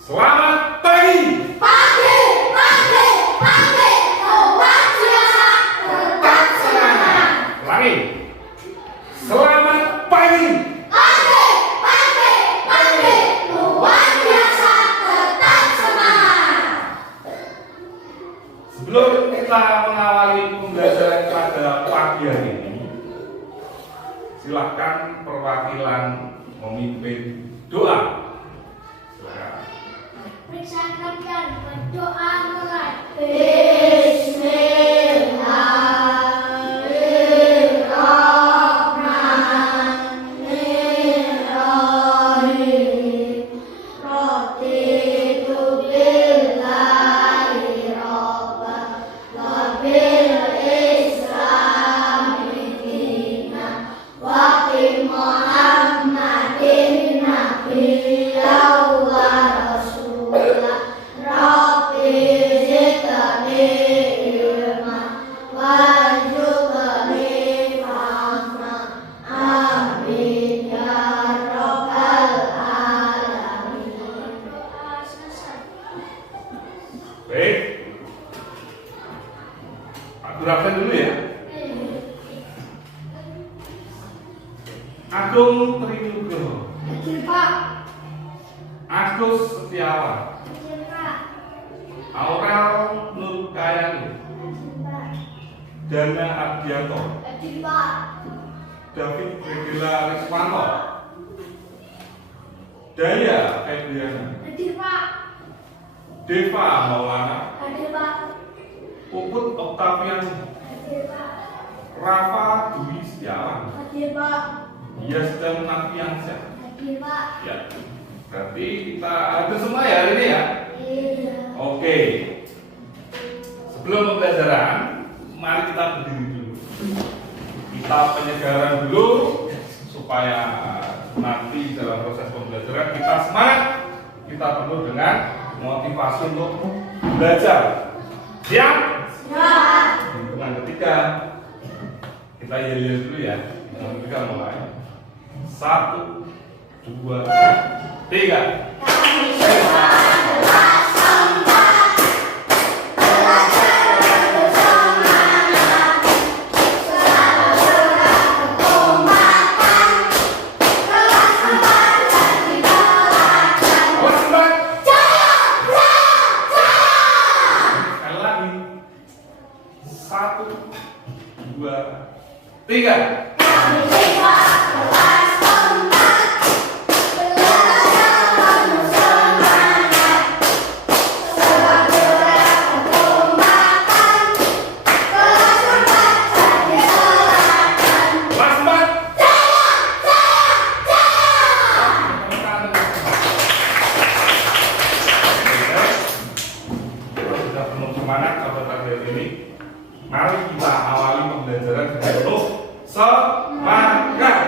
Selamat pagi. Pagi, pagi, pagi. Luar biasa, tetap semangat. Ulangi. Selamat pagi. Pagi, pagi, pagi. Luar biasa, tetap semangat. Sebelum kita mengawali pembelajaran pada pagi hari ini, silahkan perwakilan memimpin doa. Silakan. Persilakan berdoa mulai. Bismillahirrahmanirrahim. Raditu billahi rabban wa bil islami dinan wa bi Muhammadin nabiyyan wa rasulah. Rabbi zidni ilman warzuqni fahman. Amin ya rabbal alamin. Doa selesai. Baik. Aku rapkan dulu ya. Agung Trinugroho, Hadir Pak. Agus Setiawan, Hadir Pak. Aurel Nur Kayani, Hadir Pak. Dana Ardianto, Hadir Pak. David Regila Riswanto, Daya Febriana, Hadir Pak. Deva Maulana, Hadir Pak. Puput Oktavian, Hadir Pak. Rafa Dwi Setiawan, Hadir Pak. Yasdan Nafiansyah. Hadir Pak. Ya, berarti kita ada semua ya hari ini ya. Iya. Oke. Sebelum pembelajaran, mari kita berdiri dulu. Kita penyegaran dulu supaya nanti dalam proses pembelajaran kita semangat. Kita penuh dengan motivasi untuk belajar. Siap? Siap. Hitungan ketiga. Kita yel-yel dulu ya. Hitungan ketiga mulai. 1, 2, 3. Kami suka kelas 4. Belajar penuh semangat. Selalu berkekompakan. Kelas 4 jadi teladan. Awas, Mbak. Jaya, jaya, jaya. Sekali lagi. 1, 2, 3. Kami siswa kelas 4. Belajar penuh semangat. Selalu berkekompakan. Kelas 4 jadi teladan. Kelas 4. Jaya, jaya, jaya. Sudah penuh semangat sahabat hari ini. Mari kita awali pembelajaran dengan penuh semangat.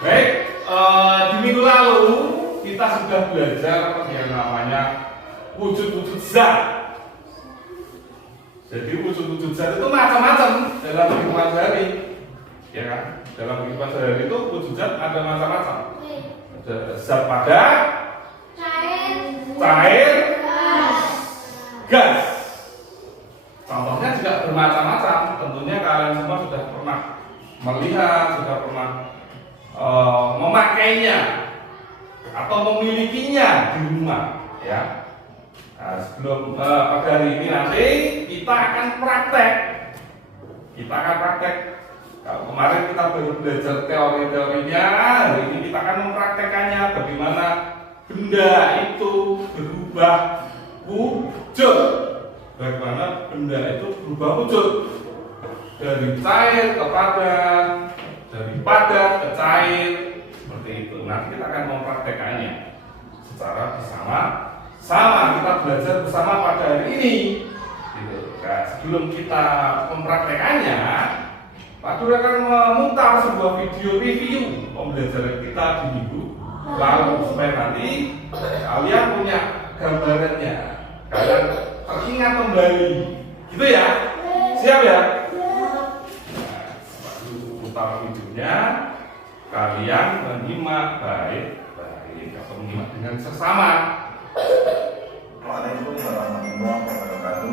Baik, di minggu lalu kita sudah belajar yang namanya wujud-wujud zat. Jadi wujud-wujud zat itu macam-macam dalam kehidupan sehari, ya kan? Dalam kehidupan sehari itu wujud zat ada macam-macam. Ada zat padat, cair, gas. Contohnya juga bermacam-macam. Tentunya kalian semua sudah pernah melihat, sudah pernah memakainya atau memilikinya di rumah, ya. Nah, sebelum pada hari ini nanti kita akan praktek. Kalau kemarin kita baru belajar teori-teorinya, hari ini kita akan mempraktekannya bagaimana benda itu berubah wujud. Bagaimana benda itu berubah wujud dari cair ke padat, dari padat ke cair, seperti itu. Nanti kita akan mempraktekannya secara bersama-sama. Kita belajar bersama pada hari ini. Gitu. Nah, sebelum kita mempraktekannya, Pak Dur akan memutar sebuah video review pembelajaran kita di minggu lalu supaya nanti kalian punya gambarannya, kalian teringat kembali, gitu ya? Siap ya? Nah, putar videonya, kalian menyimak baik-baik. baik, atau menyimak dengan sesama. Waalaikumsalam warahmatullahi wabarakatuh.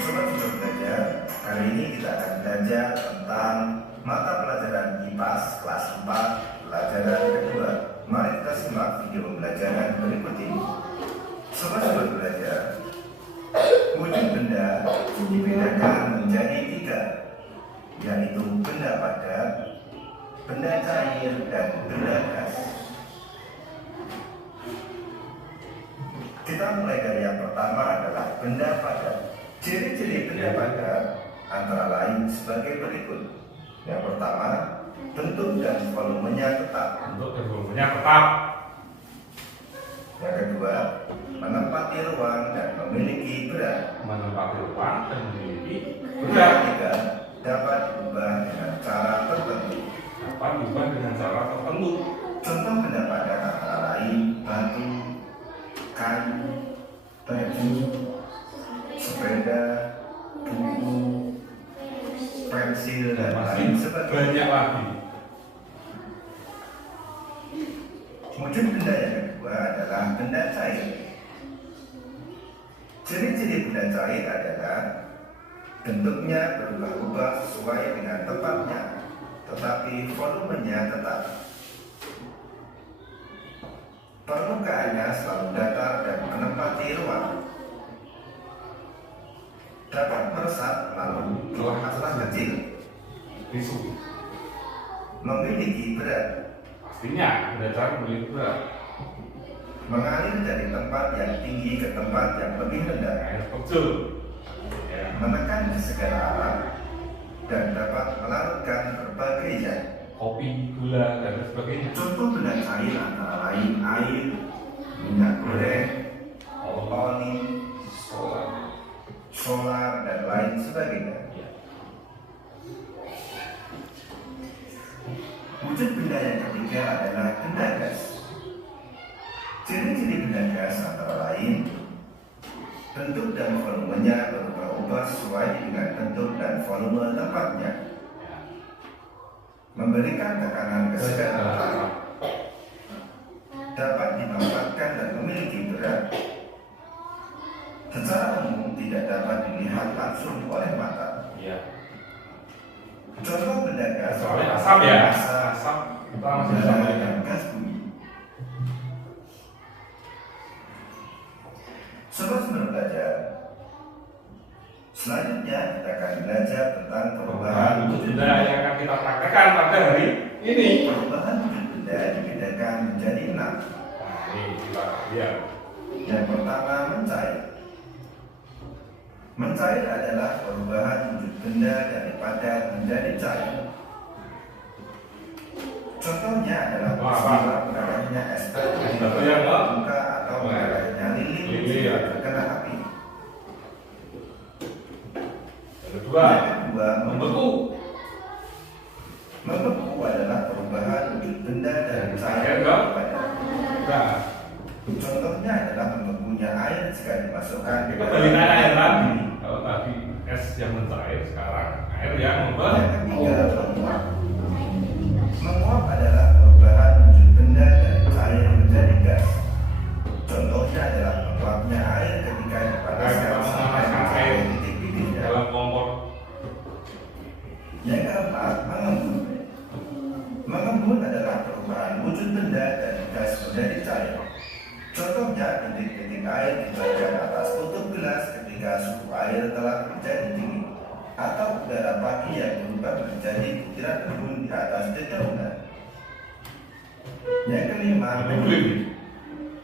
Sobat sudah belajar. Kali ini kita akan belajar tentang mata pelajaran IPAS kelas 4 pelajaran kedua. Mari kita simak video pembelajaran berikut ini. Sobat sudah belajar. Wujud benda dibedakan menjadi 3, yaitu benda padat, benda cair, dan benda gas. Kita mulai dari yang pertama adalah benda padat. Ciri-ciri benda padat antara lain sebagai berikut. Yang pertama, bentuk dan volumenya tetap. Bentuk dan volumenya tetap. Yang kedua, menempati ruang dan memiliki berat. Menempati ruang dan memiliki Yang berat. ketiga, dapat diubah dengan cara tertentu. Dapat diubah dengan cara tertentu. Contoh benda padat antara lain batu, kayu, baju, sepeda, buku, pensil, dan Masih lain sebagainya. banyak lagi. Wujud benda yang kedua adalah benda cair. Ciri-ciri benda cair adalah bentuknya berubah-ubah sesuai dengan tempatnya, tetapi volumenya tetap. Permukaannya selalu datar dan menempati ruang. Dapat meresap melalui celah kecil. Tisu. Memiliki berat. Pastinya benda cair memiliki berat. Mengalir dari tempat yang tinggi ke tempat yang lebih rendah. Air terjun. Ya. Menekan di segala arah dan dapat melarutkan berbagai zat. Kopi, gula, dan sebagainya. Contoh benda cair antara lain air, minyak goreng, oli, solar, dan lain sebagainya. Ya. Wujud benda yang ketiga adalah benda gas. Ciri-ciri benda gas antara lain bentuk dan volumenya berubah-ubah sesuai dengan bentuk dan volume tempatnya. Memberikan tekanan ke segala arah, dapat dimanfaatkan dan memiliki berat. Secara umum tidak dapat dilihat langsung oleh mata. Iya. Contoh benda gas Soalnya asap ya. asap, Asap kita masih bisa udara, melihat. dan gas bumi. Sobat Sumber Belajar, selanjutnya kita akan belajar tentang perubahan wujud Benda yang akan kita praktekkan pada hari ini. Perubahan wujud benda dibedakan menjadi 6. Nah, ini kita lihat. Yang pertama, mencair. Mencair adalah perubahan wujud benda dari padat menjadi cair. Contohnya adalah peristiwa mengalirnya es batu di Batu yang apa? buka atau mengalirnya lilin Lilin. jika terkena api. Yang kedua, Yang kedua, membeku. membeku adalah perubahan wujud benda dari cair Cair, ke Bang. padat. Nah, Contohnya adalah membekunya air jika dimasukkan ke kita balik air yang tadi. Kalau tadi es yang mencair, sekarang air yang Yang membeku. ketiga, menguap. Menguap adalah perubahan wujud benda dari cair menjadi gas. Contohnya adalah menguapnya air ketika dipanaskan sampai mencapai titik didihnya. Dalam kompor. Yang keempat, mengembun. Mengembun adalah perubahan wujud benda dari gas menjadi cair. Contohnya titik-titik air di bagian atas tutup gelas ketika suhu air telah menjadi dingin, atau udara pagi yang berubah menjadi butiran embun di atas dedaunan. Yang kelima, Menyublim.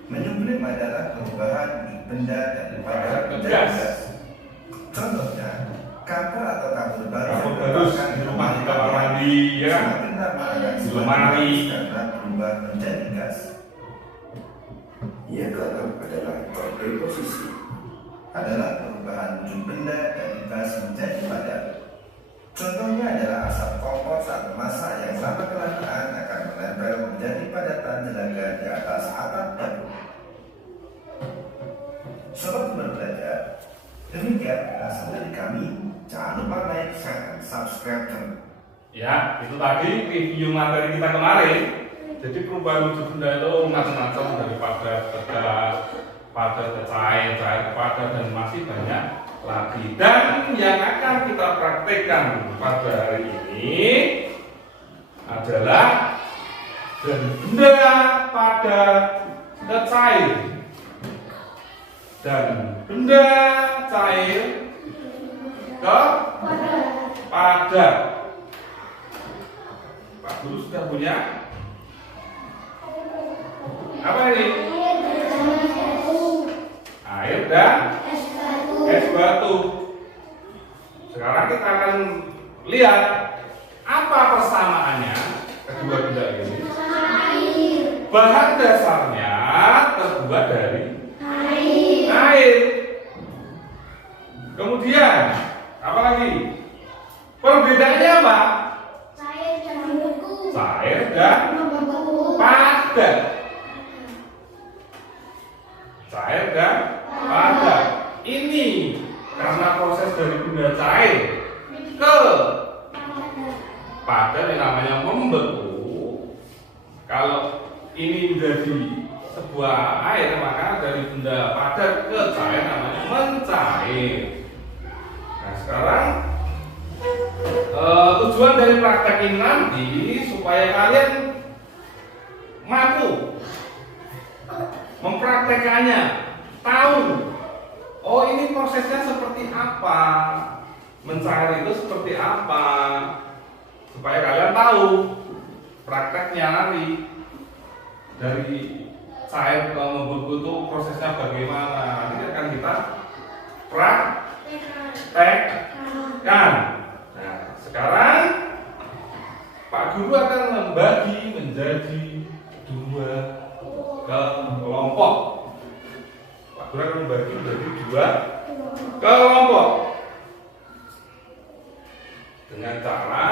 menyublim adalah perubahan wujud benda dari padat Ke menjadi gas. gas. Contohnya, kapur atau kabur baru Kapur yang baru diletakkan di rumah, di kamar mandi, ya kan? semakin lama akan Di semakin lemari. panas karena berubah menjadi gas. Yang keenam adalah deposisi, adalah perubahan wujud benda dari gas menjadi padat. Contohnya adalah asap kompor saat memasak yang lama kelamaan akan menempel menjadi padatan jelaga di atas atap dapur. Sobat Belajar, demikian ulasan dari kami. Jangan lupa like, share, dan subscribe channel. Ya, itu tadi review materi kita kemarin. Jadi perubahan wujud benda itu macam-macam, daripada tegak, padat ke cair, cair ke padat, dan masih banyak lagi. Dan yang akan kita praktekkan pada hari ini adalah dari benda padat ke cair dan benda cair ke padat. Pak Guru sudah punya apa ini? Air dan es batu. Sekarang kita akan lihat apa persamaannya kedua benda ini. Bahan dasarnya terbuat dari air. Kemudian apa lagi? Perbedaannya apa? Cair dan padat. Cair dan padat. Ini karena proses dari benda cair ke padat yang namanya membeku. Kalau ini menjadi sebuah air, maka dari benda padat ke cair namanya mencair. Nah, sekarang tujuan dari praktek ini nanti supaya kalian mampu mempraktekannya, tahu, oh ini prosesnya seperti apa, mencair itu seperti apa, supaya kalian tahu prakteknya nanti dari cair ke membeku itu prosesnya bagaimana. Nanti akan kita praktekkan. Nah, sekarang Pak Guru akan membagi menjadi 2 kelompok. Pak Guru akan membagi menjadi 2 kelompok dengan cara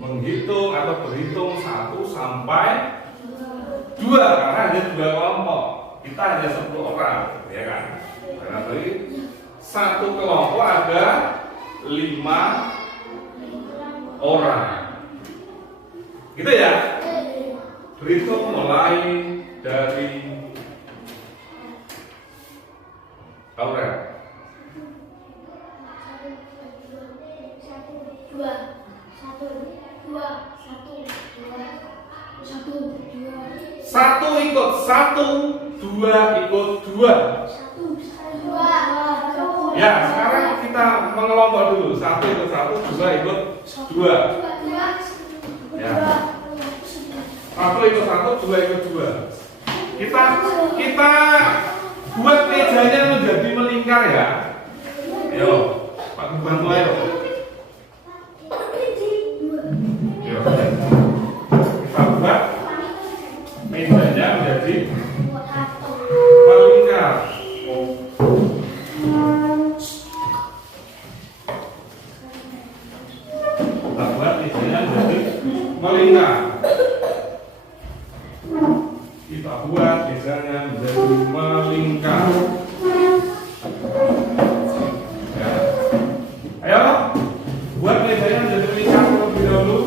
menghitung atau berhitung 1 sampai 2, karena hanya 2 kelompok. Kita hanya 10 orang, ya kan? Karena tadi 1 kelompok ada 5 orang. Gitu ya? Berhitung mulai dari Aurel. 1 ikut 1, 2 ikut 2. Ya, sekarang kita mengelompok dulu. 1 ikut 1, 2 ikut 2. Ya. 1 ikut 1, 2 ikut 2. Kita buat mejanya menjadi melingkar ya. Ayo, Pak Guru bantu ayo. Ayo. Kita buat mejanya menjadi melingkar. Kita buat mejanya menjadi melingkar. Kita buat mejanya menjadi melingkar. Ya. Ayo, buat mejanya menjadi melingkar terlebih dahulu.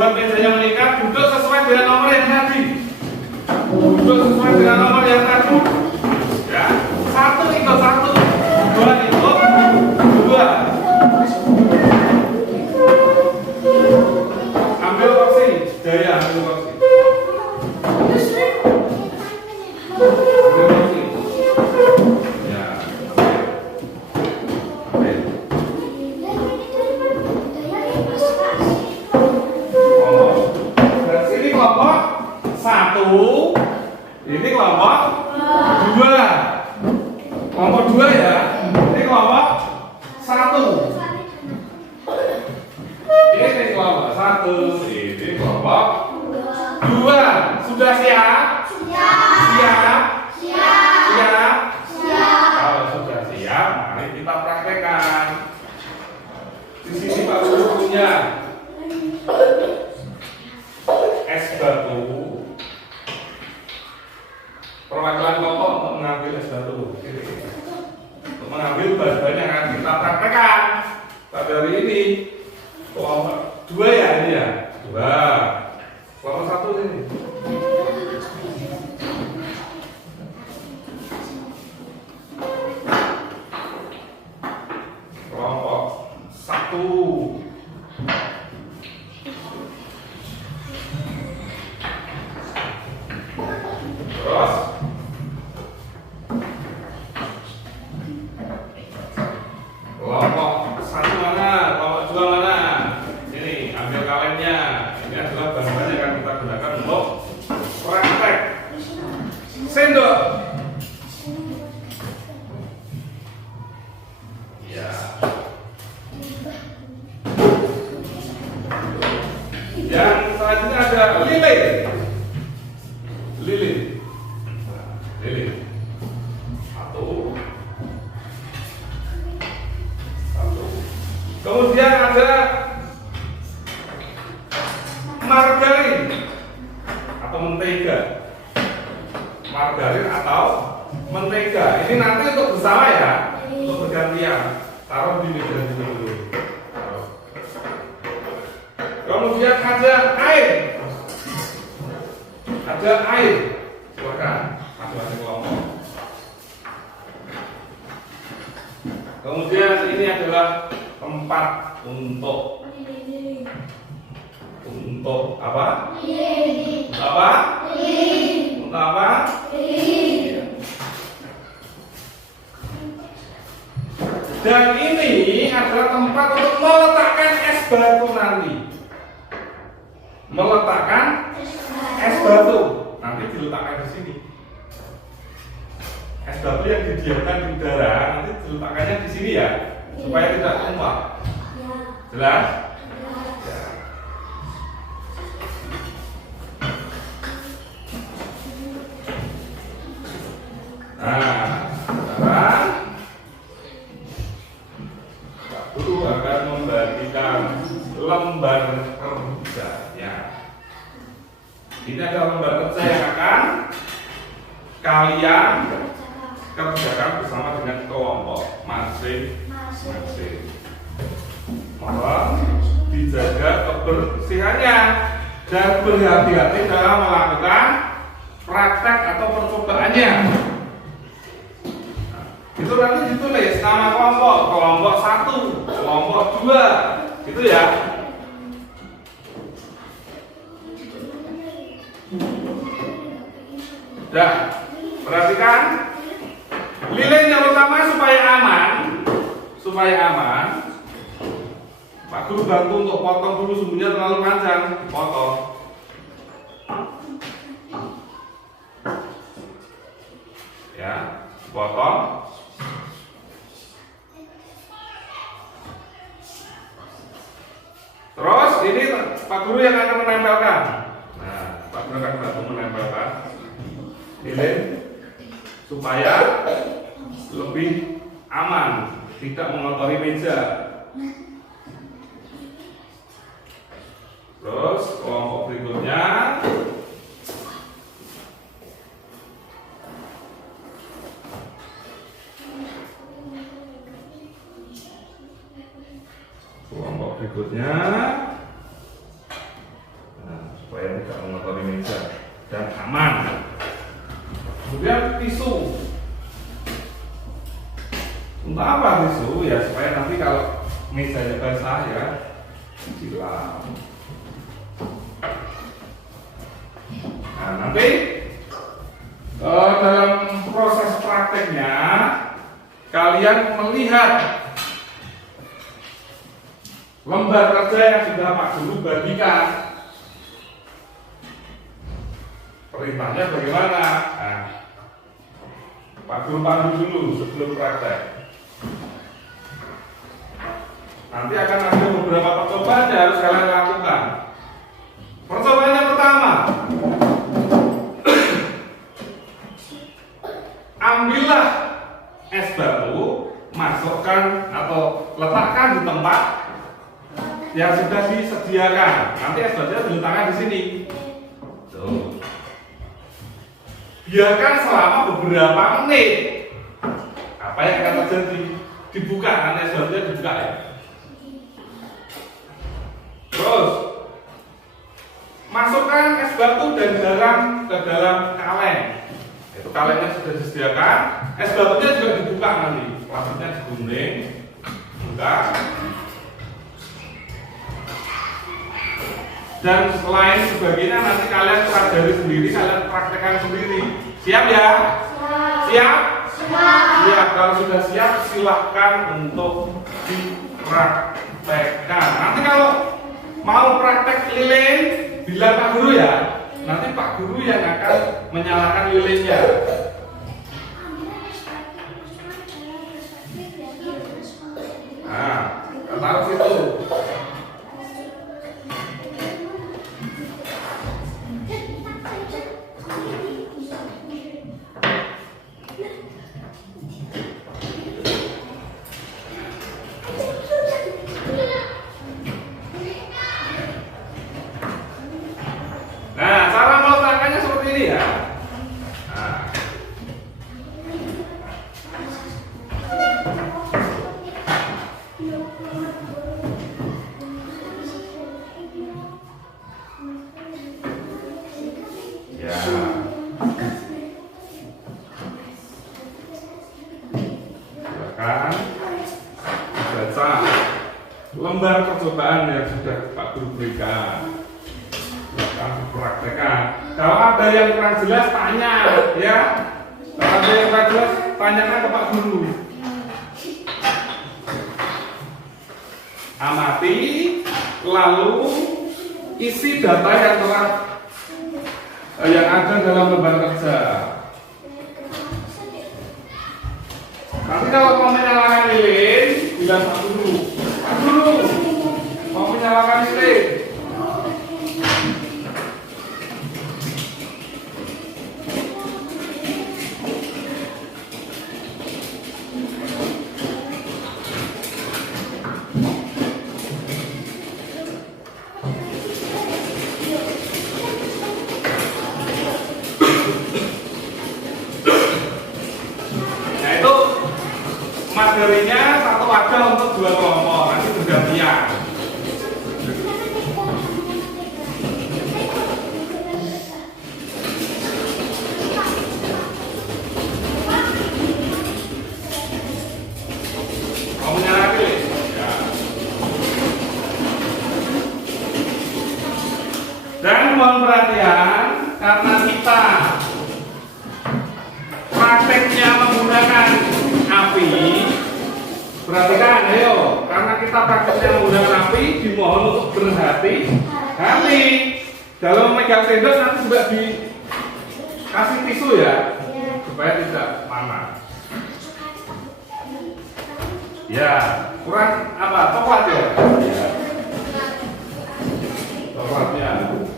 Buat mejanya melingkar, duduk sesuai dengan nomor yang tadi. Duduk sesuai dengan nomor yang tadi. Ya, 1 ikut 1, 2 ikut 2. Ambil kursi, Jaya ambil kursi. Ambil kursi. Ya. Ambil. Kelompok 1, ini kelompok 2. Kelompok 2 ya. Ini kelompok 1. Ini kelompok 1, ini kelompok Dua. Sudah siap? Siap. Siap? Siap. Siap? Siap. Kalau sudah siap, mari kita praktekkan. Di sini Pak Guru punya es batu. Perwakilan kelompok untuk mengambil es batu. Untuk mengambil bahan-bahan yang akan kita praktekkan pada hari ini. Kelompok dua ya ini ya? Dua. Kelompok satu ini. Kelompok satu. Terus kelompok satu mana? Kelompok dua mana? Ini ambil kalennya. Ini adalah bahan-bahan yang akan kita gunakan untuk praktek. Sendok. Ya. Yang selanjutnya ada lilin. Lilin. Lilin. Satu. Satu. Kemudian ada margarin atau mentega. Margarin atau mentega. Ini nanti untuk bersama ya, untuk bergantian. Taruh di meja sini dulu. Taruh. Kemudian ada air. Ada air. Silakan masing-masing kelompok. Kemudian ini adalah tempat untuk apa? Untuk apa? Untuk apa? Iya. Dan ini adalah tempat untuk meletakkan es batu nanti. Meletakkan es batu nanti diletakkan di sini. Es batu yang didiamkan di udara nanti diletakkannya di sini ya, supaya tidak tumpah. Jelas? Ya. Nah, sekarang Pak Guru akan membagikan lembar kerjanya. Ini adalah lembar kerja yang akan kalian kerjakan bersama dengan kelompok masing-masing. Mohon dijaga kebersihannya dan berhati-hati dalam melakukan praktek atau percobaannya. Itu nanti ditulis nama kelompok, kelompok 1, kelompok 2, gitu ya. Dah, perhatikan lilin yang utama supaya aman. Pak Guru bantu untuk potong dulu, sumbunya terlalu panjang, potong. Ya, potong. Terus ini Pak Guru yang akan menempelkan. Nah, Pak Guru akan bantu menempelkan lilin supaya lebih aman, tidak mengotori meja. Terus kelompok berikutnya nah, supaya tidak mengotori meja dan aman. Kemudian tisu. Untuk apa tisu? Ya supaya nanti kalau mejanya basah ya silam. Nah nanti dalam proses prakteknya kalian melihat lembar kerja yang sudah Pak Guru bagikan. Perintahnya bagaimana? Nah, Pak Guru pandu dulu sebelum praktek. Nanti akan ada beberapa percobaan yang harus kalian lakukan. Percobaan yang pertama, ambillah es batu, masukkan atau letakkan di tempat yang sudah disediakan. Nanti es batunya diletakkan di sini. Tuh. Biarkan selama beberapa menit. Apa yang akan terjadi? Dibuka, nanti es batunya dibuka ya. Terus masukkan es batu dan garam ke dalam kaleng. Itu kalengnya sudah disediakan. Es batunya juga dibuka nanti. Plastiknya digunting, buka. Dan selain sebagainya nanti kalian pelajari sendiri, kalian praktekkan sendiri. Siap ya? Siap? Siap. Kalau sudah siap, silahkan untuk dipraktekkan. Nanti kalau mau praktek lilin, bilang Pak Guru ya. Nanti Pak Guru yang akan menyalakan lilinnya. Nah, taruh situ. Nah, cara meletakkannya seperti ini ya. Nah. Ya. Silakan baca lembar percobaan yang sudah Pak Guru berikan. Praktekkan. Kalau ada yang kurang jelas tanya ya. Kalau ada yang kurang jelas tanyakan ke Pak Guru. Amati lalu isi data yang ada dalam lembar kerja. Nanti kalau mau menyalakan lilin, bilang Pak Guru. Pak Guru, mau menyalakan lilin. Materinya satu wadah untuk 2 kelompok, nanti bergantian. Mau menyalakan lilin? Ya. Dan mohon perhatian, karena kita prakteknya menggunakan api, perhatikan, ayo, karena kita prakteknya menggunakan api, dimohon untuk berhati-hati dalam memegang sendok. Nanti juga dikasih tisu ya, supaya tidak panas. Ya, kurang apa? Coklat ya? Ya. Coklatnya, betul.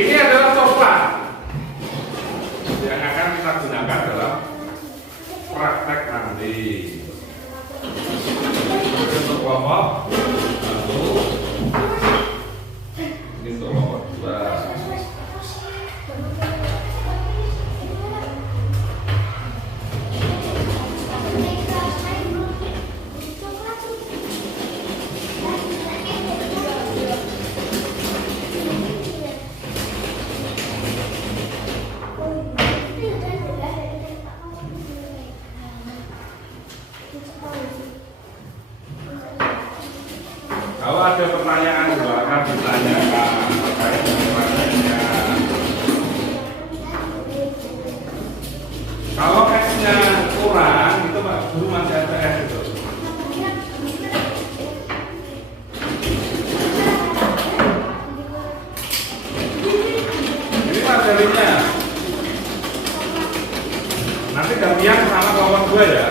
Ini adalah coklat yang akan kita gunakan dalam praktek nanti. Untuk kelompok 1, ini untuk kelompok 2. Kalau ada pertanyaan silakan ditanyakan terkait dengan pertanyaannya. Kalau esnya kurang, guru masih SPS itu. Ini materinya. Nanti gantian sama kawan gue ya.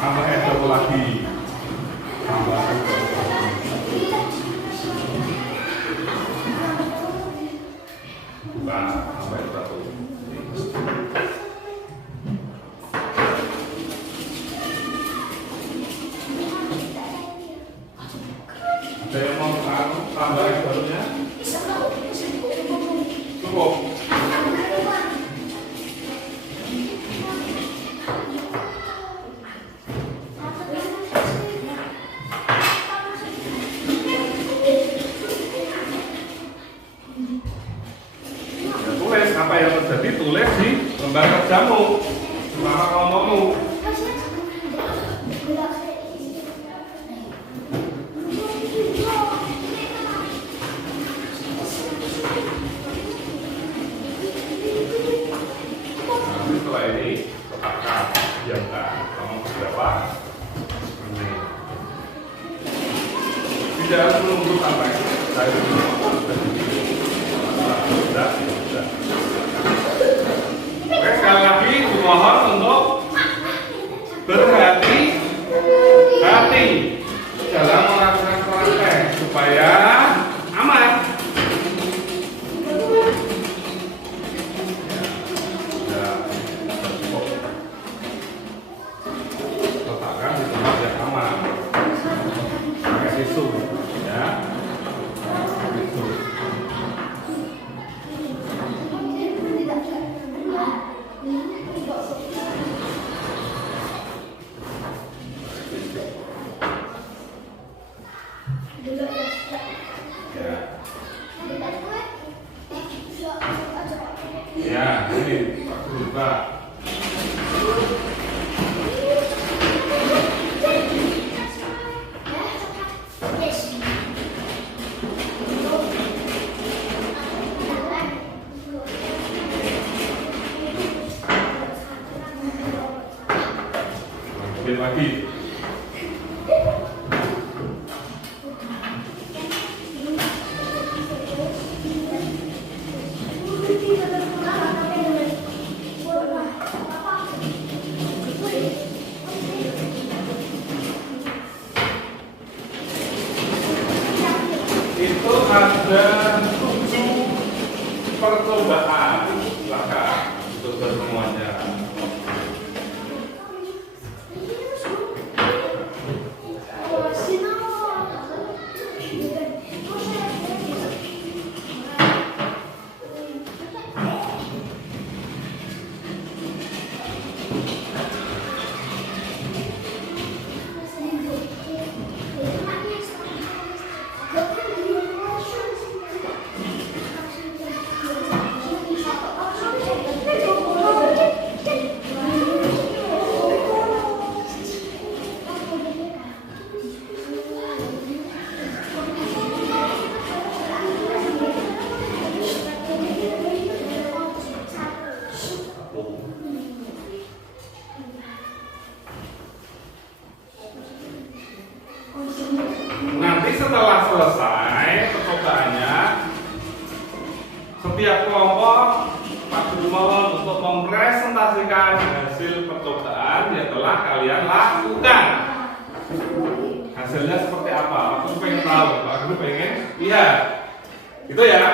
Tambah satu lagi. Tambah satu. Bukan, tambah satu. Ada yang mau tambah barunya? Cukup. Tulis apa yang terjadi, tulis di lembar kerjamu sama kelompokmu. Nanti setelah ini tetapkan diamkan kamu berapa menit. Tidak harus menunggu sampai saya sudah. Oke, sekali lagi dimohon untuk berhati-hati dalam melakukan praktek supaya aman. Letakkan di tempat yang aman. Pakai tisu, ya. Tisu. Ya, ini Pak Guru, Pak. Lanjutin lagi. Itu ada 7 percobaan. Silakan untuk semuanya. Nanti setelah selesai percobaannya, setiap kelompok Pak Guru mohon untuk mempresentasikan hasil percobaan yang telah kalian lakukan. Hasilnya seperti apa? Pak Guru pengen tahu, Pak Guru pengen lihat. Itu ya.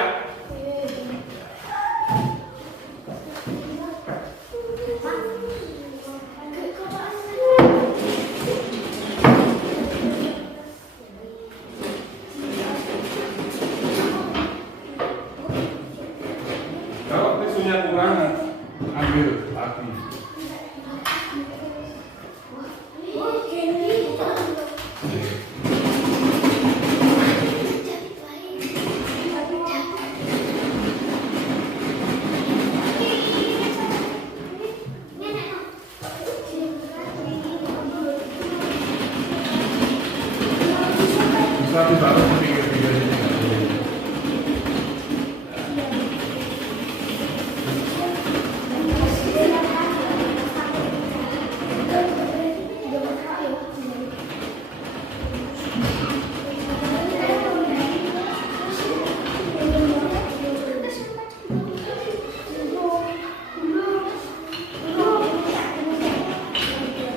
Kalau tisunya kurang, ambil lagi.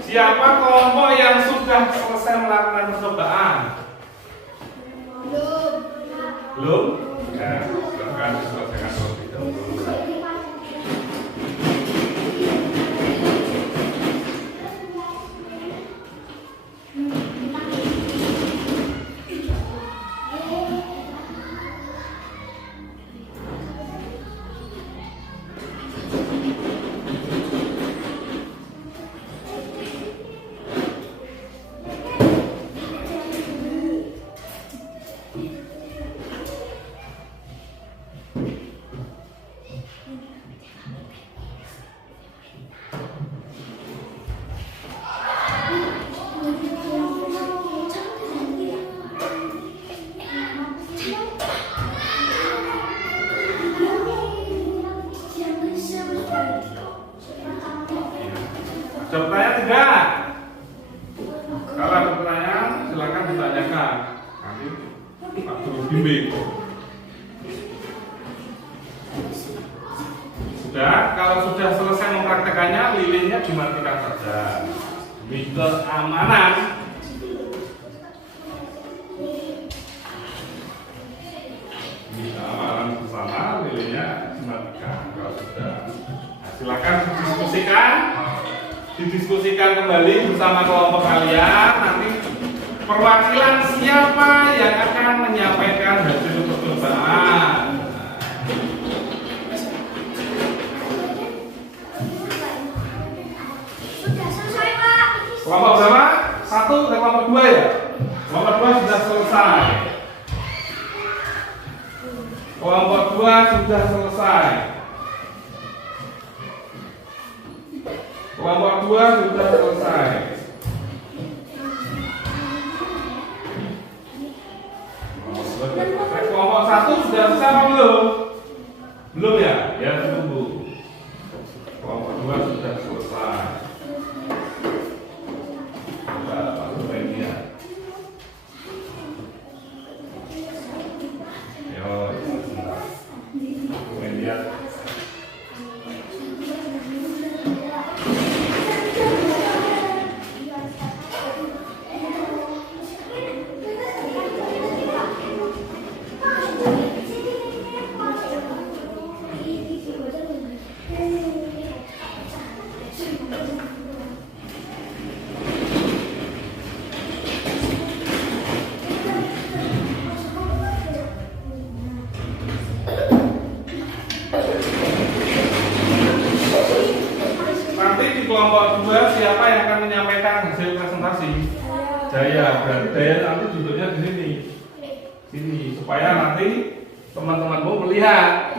Siapa kelompok yang sudah selesai melakukan percobaan? Belum? Ya, silakan diselesaikan terlebih dahulu. Ada pertanyaan tidak? Kalau ada pertanyaan, silakan ditanyakan. Nanti Pak Guru bimbing. Sudah, kalau sudah selesai mempraktekannya, lilinnya dimatikan saja. Demi keamanan. Demi keamanan bersama, lilinnya dimatikan. Kalau sudah, nah, silakan didiskusikan kembali bersama kelompok kalian. Nanti perwakilan siapa yang akan menyampaikan hasil percobaan. Kelompok berapa? 1 dan kelompok 2 ya? Kelompok 2 sudah selesai. Kelompok 2 sudah selesai. Kelompok 2 sudah selesai. Kelompok 1 sudah selesai apa belum? Belum ya? Ya tunggu. Kelompok 2 sudah selesai. Kelompok 2 siapa yang akan menyampaikan hasil presentasi? Jaya. Berarti Jaya nanti duduknya di sini supaya nanti teman-temanmu melihat.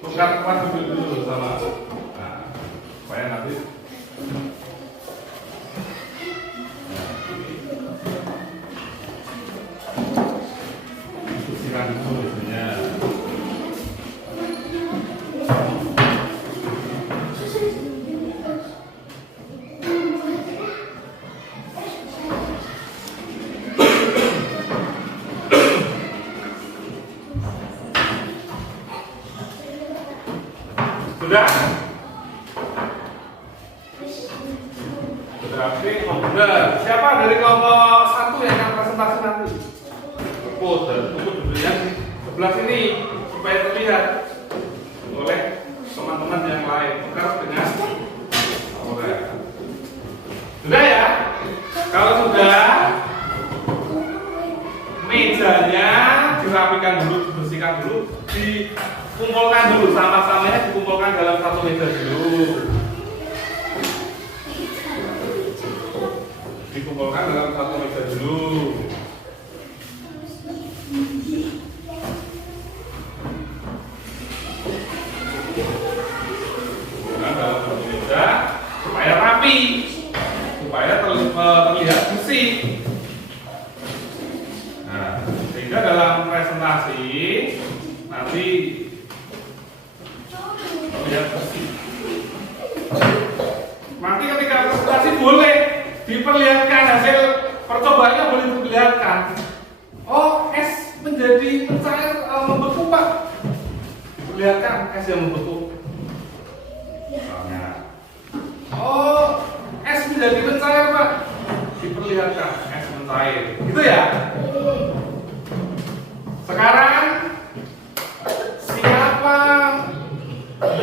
Tukar duduk dulu sama. Nah, supaya nanti diskusikan dulu biasanya. Sudah? Berarti benar. Siapa dari kelompok 1 yang akan presentasi nanti? Tunggu dulu ya di sebelah sini supaya terlihat oleh teman-teman yang lain. Bukan dengan orang. Sudah ya? Kalau sudah, mejanya dirapikan dulu, dibersihkan dulu, dikumpulkan dulu, sampah-sampahnya dikumpulkan dalam satu meja dulu. Dikumpulkan dalam satu meja dulu. Dikumpulkan dalam satu meja supaya rapi, supaya terlihat bersih. Nah, sehingga dalam presentasi nanti terlihat bersih. Nanti ketika presentasi boleh diperlihatkan hasil percobaannya, boleh diperlihatkan. Oh, es menjadi mencair, membeku Pak. Diperlihatkan es yang membeku. Misalnya, Oh, es menjadi mencair, Pak. Diperlihatkan es mencair. Gitu ya? Sekarang siapa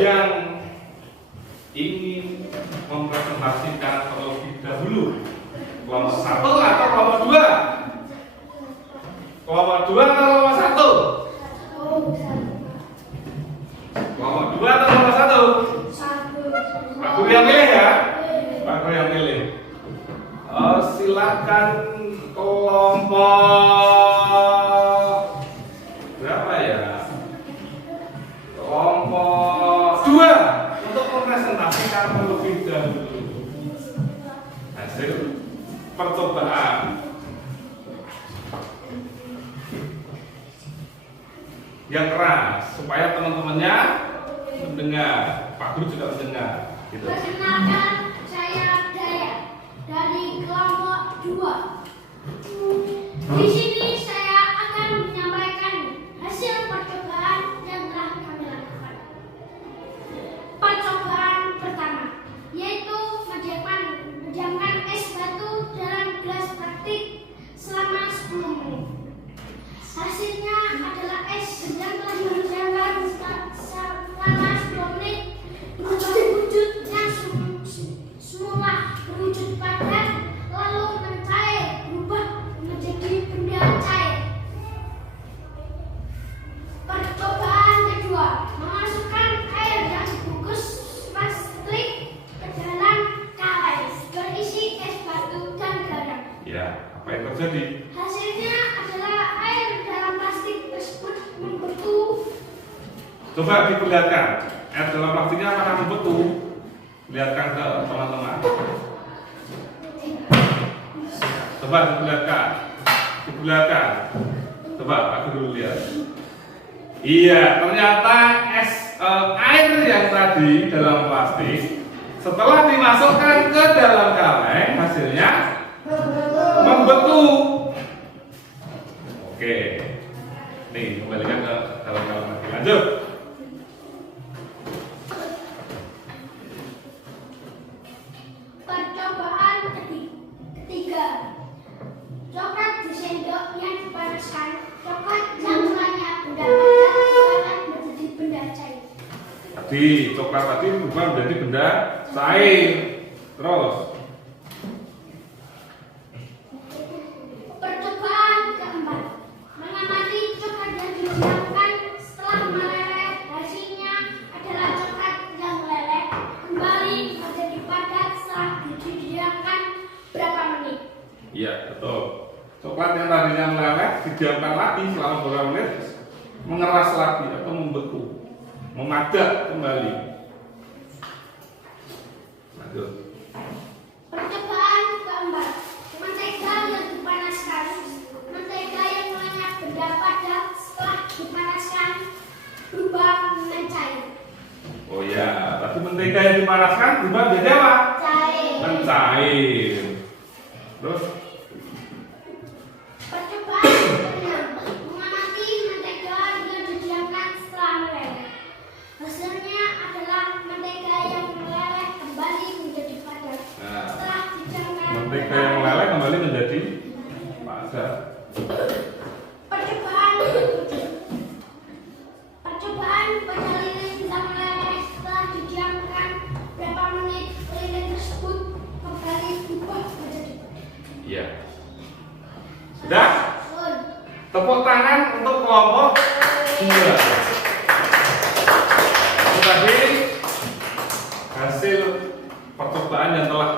yang ingin mempresentasikan terlebih dahulu? Kelompok 1 atau kelompok 2? Kelompok 2 atau kelompok 1? Kelompok 2 atau kelompok 1? Pak Guru yang milih ya? Pak Guru yang milih. Silakan kelompok berapa ya? Kelompok 2 untuk mempresentasikan terlebih dahulu hasil percobaan. Yang keras supaya teman-temannya mendengar, Pak Guru juga mendengar. Gitu. Perkenalkan, saya Daya dari kelompok 2. Di sini saya akan menyampaikan hasil percobaan yang telah kami lakukan. Percobaan pertama yaitu mendiamkan es batu dalam gelas plastik selama 10 menit. Hasilnya adalah es yang telah didiamkan selama 10 menit berubah wujudnya semula berwujud padat lalu mencair berubah menjadi benda cair. Percobaan kedua memasukkan air yang dibungkus plastik ke dalam kaleng berisi es batu dan garam. Ya, apa yang terjadi? Hasilnya adalah air dalam plastik tersebut membeku. Coba diperlihatkan. Air dalam plastiknya apakah membeku? Lihatkan ke teman-teman. Coba diperlihatkan. Diperlihatkan. Coba aku dulu lihat. Iya, ternyata air yang tadi dalam plastik setelah dimasukkan ke dalam kaleng hasilnya membeku. Oke. Nih, kembalikan ke dalam kaleng lagi. Lanjut. Percobaan ketiga, coklat di sendok yang dipanaskan, coklat yang mulanya benda padat menjadi benda cair. Tadi coklat tadi berubah menjadi benda cair. Terus Percobaan keempat, mengamati coklat yang didiamkan setelah meleleh. Hasilnya adalah coklat yang meleleh kembali menjadi padat setelah didiamkan berapa menit. iya, betul. Coklat yang tadinya meleleh didiamkan lagi selama beberapa menit, mengeras lagi atau membeku, memadat kembali. Lanjut. Percobaan keempat, mentega yang dipanaskan. Mentega yang mulanya benda padat setelah dipanaskan berubah mencair. Oh ya, tadi mentega yang dipanaskan berubah menjadi apa? Cair. Mencair. Terus Percobaan keenam, mengamati mentega yang didiamkan setelah meleleh. Hasilnya adalah mentega yang meleleh kembali menjadi padat setelah didiamkan. mentega yang meleleh kembali menjadi padat. Percobaan ketujuh, percobaan pada lilin yang meleleh setelah didiamkan berapa menit. Lilin tersebut kembali berubah menjadi padat. Iya. Sudah? Sun. Tepuk tangan untuk kelompok 2. Itu tadi hasil percobaan yang telah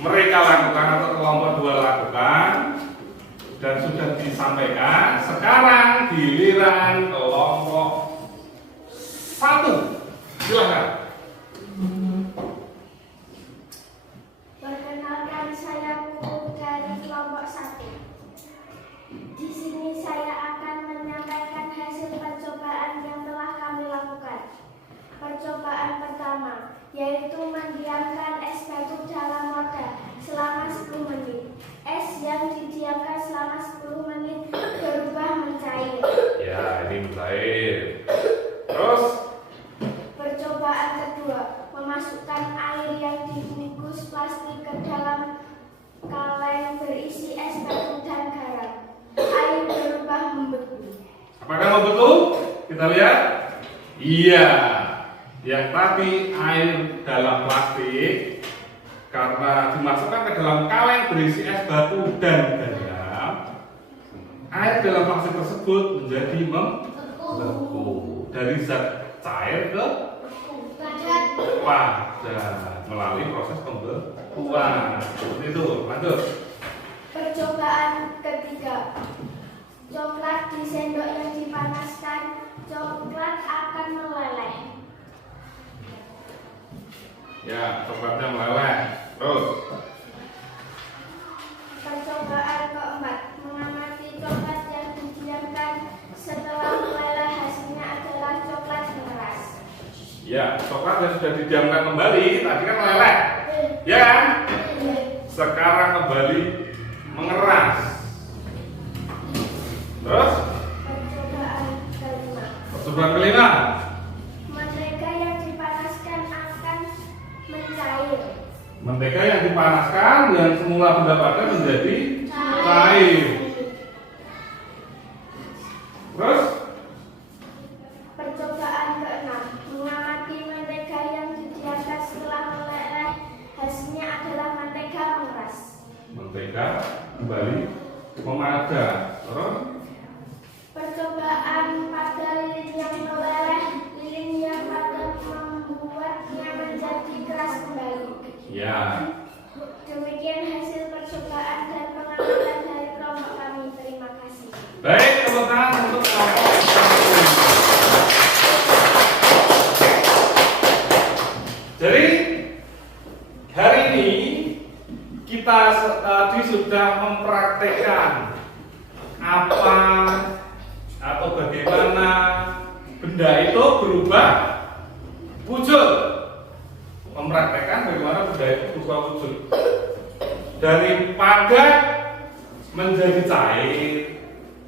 mereka lakukan atau kelompok 2 lakukan dan sudah disampaikan. Sekarang giliran kelompok 1. Silakan. Perkenalkan, saya Puput dari kelompok 1. Di sini saya akan menyampaikan hasil percobaan yang telah kami lakukan. Percobaan pertama yaitu mendiamkan es batu dalam wadah selama 10 menit. Es yang didiamkan selama 10 menit berubah mencair. Ya, ini Iya, yang tadi air dalam plastik karena dimasukkan ke dalam kaleng berisi es batu dan garam, air dalam plastik tersebut menjadi membeku dari zat cair ke padat melalui proses pembekuan. Seperti itu. Lanjut. Percobaan ketiga. Coklat di sendok yang dipanaskan, coklat akan meleleh. Ya, coklatnya meleleh. Terus. Percobaan keempat. Mengamati coklat yang didiamkan setelah meleleh, hasilnya adalah coklat mengeras. Ya, coklat yang sudah didiamkan kembali tadi kan meleleh. Ya kan? Sekarang kembali mengeras. Terus? Percobaan kelima. Mentega yang dipanaskan akan mencair. Mentega yang dipanaskan yang semula benda padat menjadi cair. Terus? Percobaan keenam. Mengamati mentega yang didiamkan setelah meleleh, hasilnya adalah mentega mengeras. Mentega kembali memadat. Terus? Percobaan pada lilin yang meleleh, lilin yang padat membuatnya menjadi keras kembali. Ya. Demikian hasil percobaan dan pengamatan dari kelompok kami. Terima kasih. Baik, tepuk tangan untuk kelompok satu. Jadi hari ini kita tadi sudah mempraktekkan apa atau bagaimana benda itu berubah wujud. Mempraktekkan bagaimana benda itu berubah wujud dari padat menjadi cair,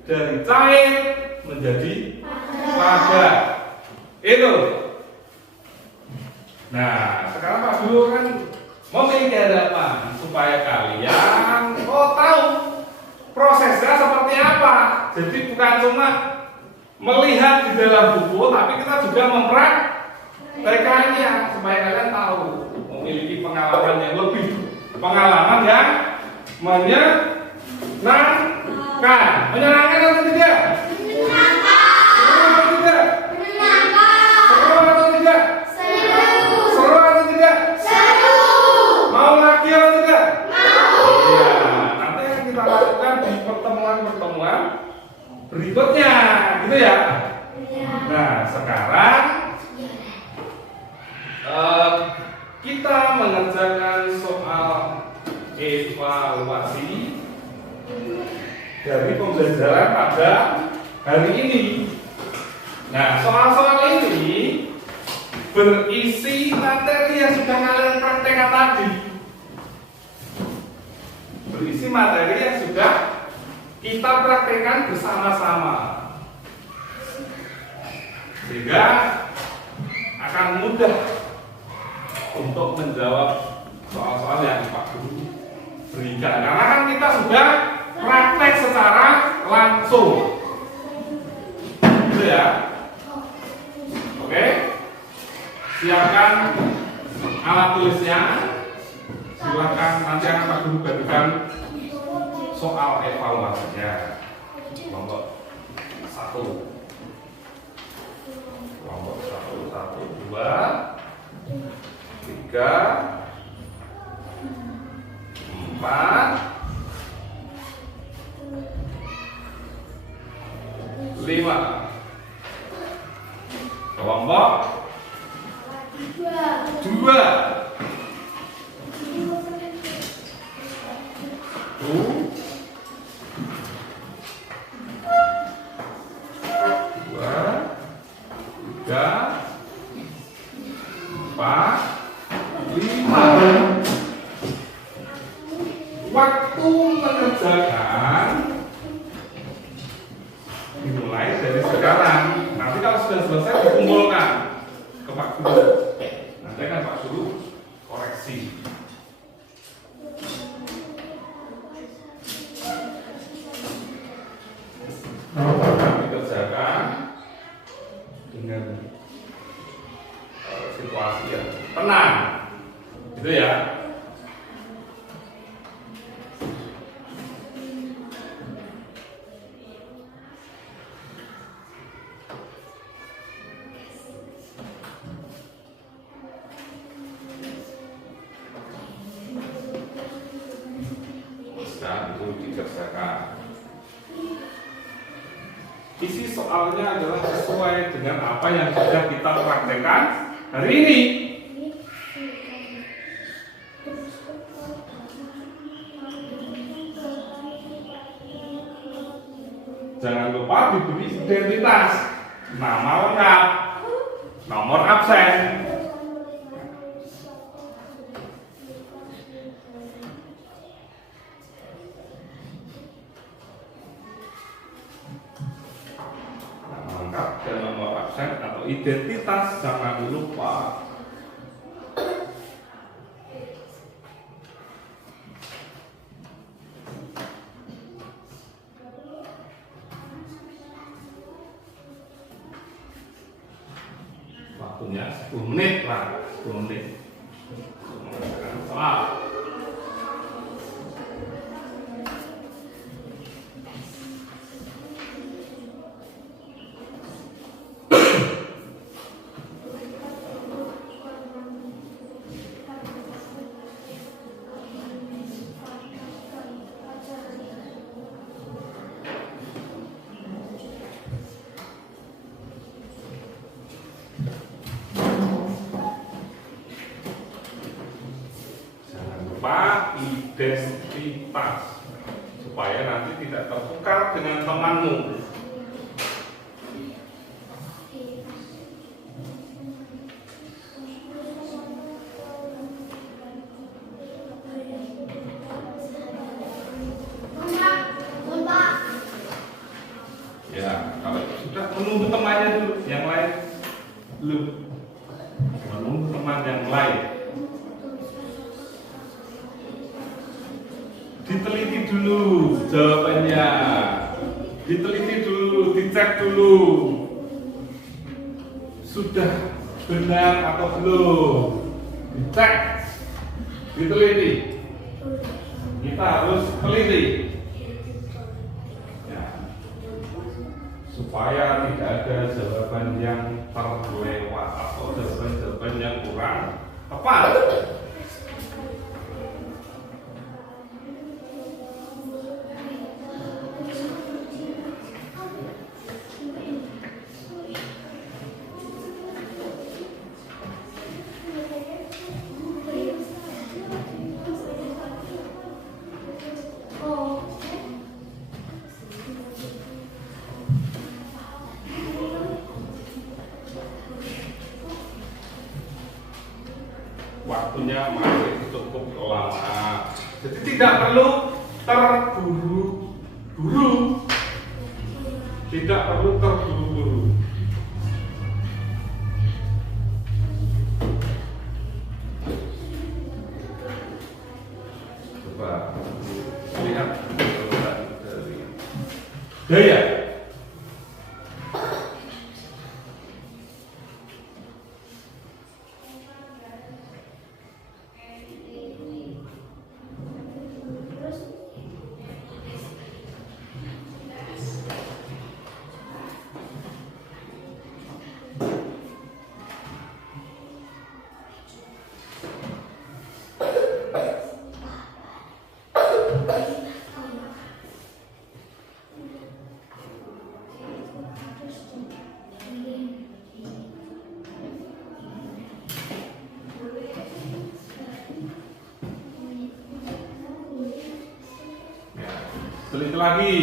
dari cair menjadi padat. Itu. Nah, sekarang Pak Guru kan memiliki harapan supaya kalian tahu prosesnya seperti apa. Jadi bukan cuma melihat di dalam buku, tapi kita juga mempraktekannya supaya kalian tahu, memiliki pengalaman yang lebih, pengalaman yang menyenangkan. Menyenangkan atau tidak? Menyenangkan. Seru atau tidak? Menyenangkan. Seru atau tidak? Seru. Seru atau tidak? Seru. Mau lagi atau tidak? Mau. Iya. Nanti yang kita lakukan di pertemuan-pertemuan berikutnya, gitu ya. Nah, sekarang kita mengerjakan soal evaluasi dari pembelajaran pada hari ini. Nah, soal-soal ini berisi materi yang sudah kalian praktekkan tadi. Berisi materi yang sudah kita praktekkan bersama-sama, sehingga akan mudah untuk menjawab soal-soal yang Pak Guru berikan. Karena kan kita sudah praktek secara langsung, gitu ya. Oke, siapkan alat tulisnya. Silakan nanti akan Pak Guru bagikan soal evaluasinya. Kelompok 1, kelompok 1, 1, 2, 3, 4, 5. Kelompok 2. Waktu mengerjakan dimulai dari sekarang. Nanti kalau sudah selesai dikumpulkan ke Pak Guru. Nanti kan Pak Guru koreksi. Kami kerjakan dengan situasi yang tenang, gitu ya. Nah, itu dikerjakan. Isi soalnya adalah sesuai dengan apa yang sudah kita praktekkan hari ini. Jangan lupa diberi identitas, nama lengkap, nomor absen. Dan nomor absen atau identitas jangan lupa. Waktunya 10 menit lah, 10 menit. Soal. Identitas supaya nanti tidak tertukar dengan temanmu. Ya, kalau sudah menunggu temannya dulu, yang lain belum. Menunggu teman yang lain. Diteliti dulu jawabannya, diteliti dulu, dicek dulu sudah benar atau belum, dicek, diteliti, kita harus teliti ya, supaya tidak ada jawaban yang terlewat atau jawaban-jawaban yang kurang tepat. Waktunya masih cukup lama, jadi tidak perlu terburu-buru, tidak perlu terburu-buru. Coba lihat dari gaya. Teliti lagi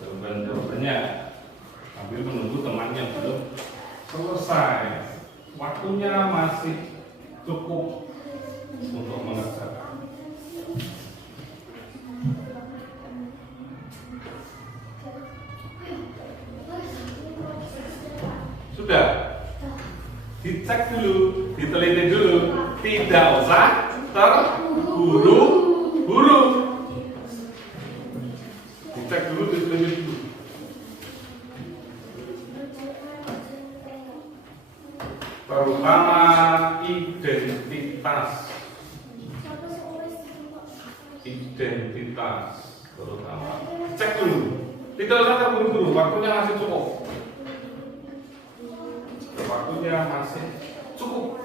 jawaban-jawabannya sambil menunggu teman yang belum selesai. Waktunya masih cukup untuk mengerjakan. Sudah dicek dulu, diteliti dulu, tidak usah terburu-buru. Cek dulu, diteliti dulu. terutama identitas terutama. Cek dulu, tidak usah terburu-buru, waktunya masih cukup. Waktunya masih cukup.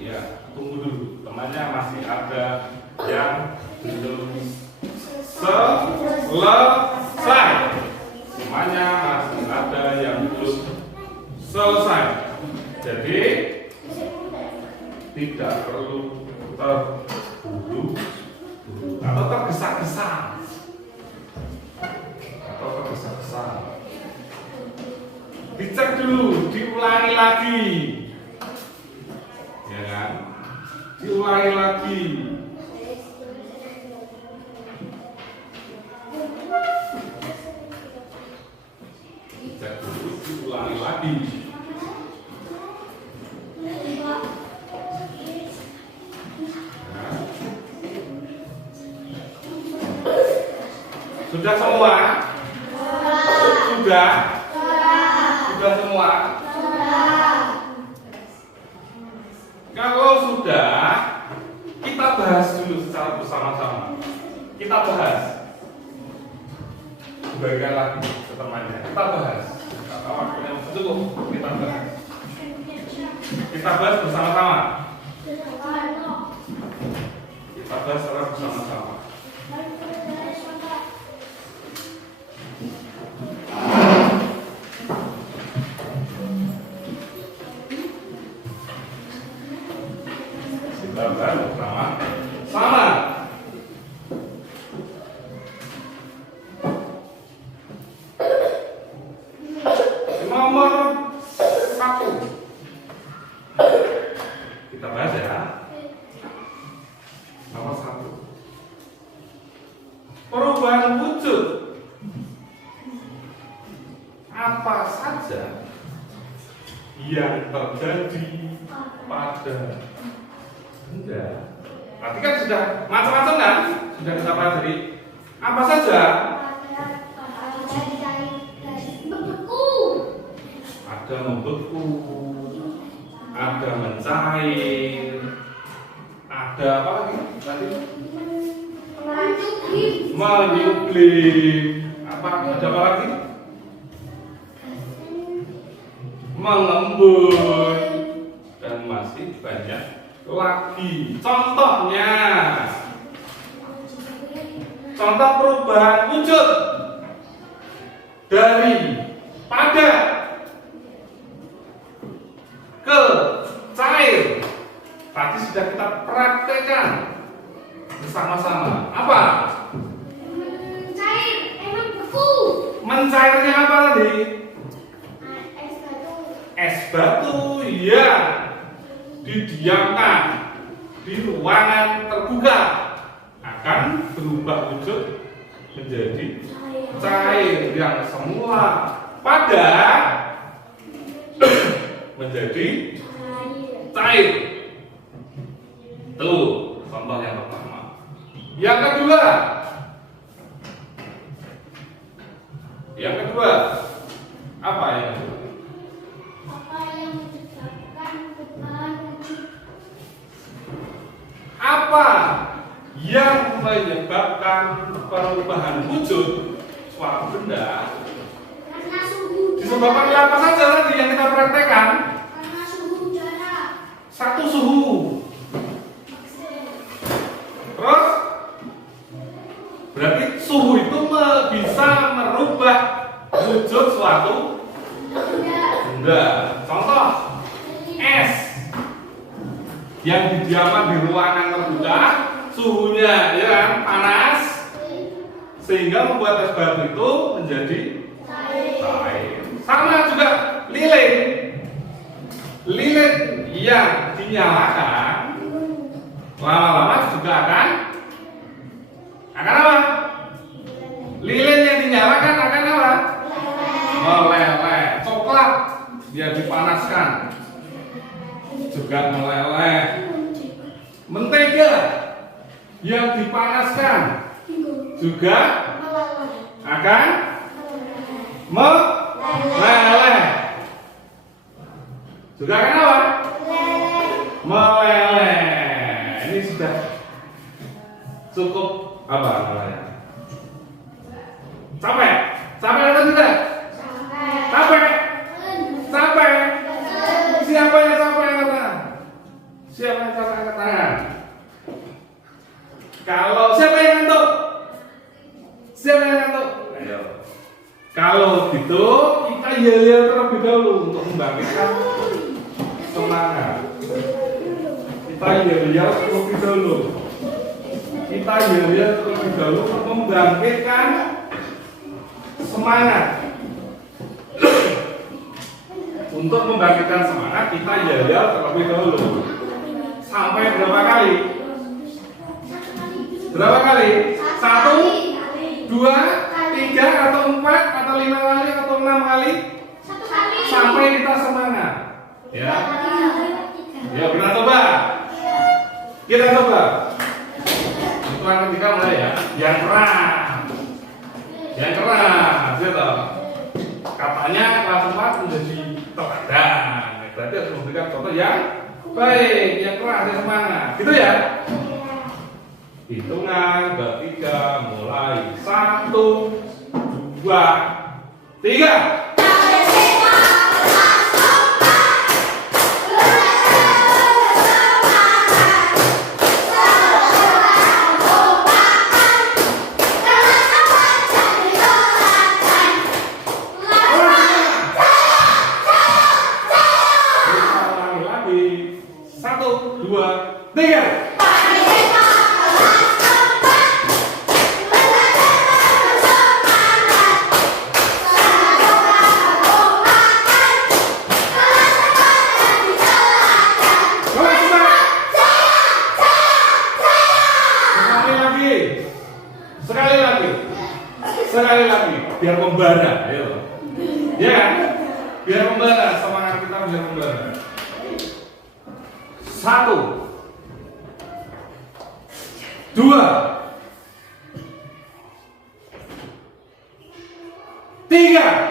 Ya, tunggu dulu. Temannya masih ada yang belum selesai. Semuanya masih ada yang belum selesai. Jadi tidak perlu terburu-buru atau tergesa-gesa. Dicek dulu, diulangi lagi. Ya kan? Diulangi lagi. Dicek dulu, diulangi lagi. Sudah semua? Sudah? Sudah semua? Kalau sudah, kita bahas dulu secara bersama-sama. Kita bahas. Bagian lagi ke temannya. Kita bahas. Kalau waktunya masih cukup, kita bahas. Kita bahas bersama-sama. Kita bahas secara bersama-sama. Kita bahas bersama-sama. Nomor 1. Kita bahas ya. Nomor 1. Perubahan wujud. Apa saja yang terjadi pada benda? Berarti kan sudah macam-macam kan? Sudah kita pelajari. Apa saja? Ada membeku, ada mencair, ada apa lagi? Tadi menyublim, apa? Ada apa lagi? Mengembun, dan masih banyak lagi. Contohnya, contoh perubahan wujud dari padat ke cair. Tadi sudah kita praktekkan bersama-sama. Apa? Mencair, emang beku. Mencairnya apa tadi? Es batu, ya. Didiamkan di ruangan terbuka akan berubah wujud menjadi cair yang semula padat menjadi cair. Tuh, contoh yang pertama. Yang kedua, apa yang kedua? Apa yang menyebabkan perubahan wujud suatu benda? Karena suhu. Disebabkan oleh apa saja tadi yang kita praktekkan? Karena suhu udara. Satu, suhu. Terus berarti suhu itu bisa merubah wujud suatu benda. Contoh, es yang didiamkan di ruangan terbuka, suhunya ya kan, panas, sehingga membuat es batu itu menjadi cair. Sama juga lilin. Lilin yang dinyalakan lama-lama juga akan apa? Lilin yang dinyalakan akan apa? Meleleh. Coklat dia dipanaskan juga meleleh. Mentega yang dipanaskan juga akan meleleh. Juga akan apa? Meleleh. Ini sudah cukup apa namanya? Capek? Capek atau tidak? Capek? Capek? Siapa yang capek angkat tangan? Siapa yang capek angkat tangan? Kalau siapa yang ngantuk? Siapa yang ngantuk? Ayo. Kalau gitu kita yel-yel terlebih dahulu untuk membangkitkan semangat. Kita yel-yel terlebih dahulu. Kita yel-yel terlebih dahulu untuk membangkitkan semangat. Untuk membangkitkan semangat kita yel-yel terlebih dahulu. Sampai berapa kali? Berapa kali? 1, 2, 3 atau 4 atau 5 kali atau 6 kali? Sampai kita semangat. Ya. Ya, kita coba. Kita coba. Hitungan ketiga mulai ya. Yang keras. Yang keras, gitu. Katanya kelas 4 menjadi teladan. Berarti harus memberikan contoh yang baik, yang keras, yang semangat. Gitu ya? Hitungan ketiga mulai 1, 2, 3. Lagi 1, 2, 3. Sekali lagi, biar membara, ayo. Ya kan? Biar membara, semangat kita biar membara. 1, 2, 3.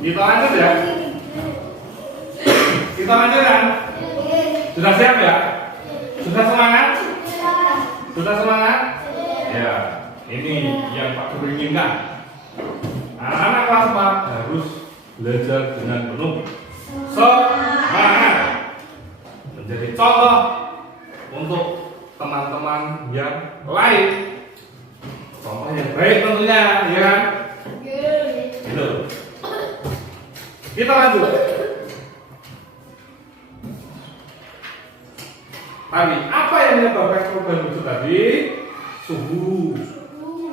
Kita lanjut ya. Kita lanjut kan? Sudah siap ya? Sudah semangat? Sudah semangat? Ya, ini yang Pak Guru inginkan. Anak-anak kelas 4 harus belajar dengan penuh semangat. Menjadi contoh untuk teman-teman yang lain. Contoh yang baik tentunya, ya kan? Gitu. Kita lanjut. Tadi apa yang menyebabkan perubahan itu tadi? Suhu,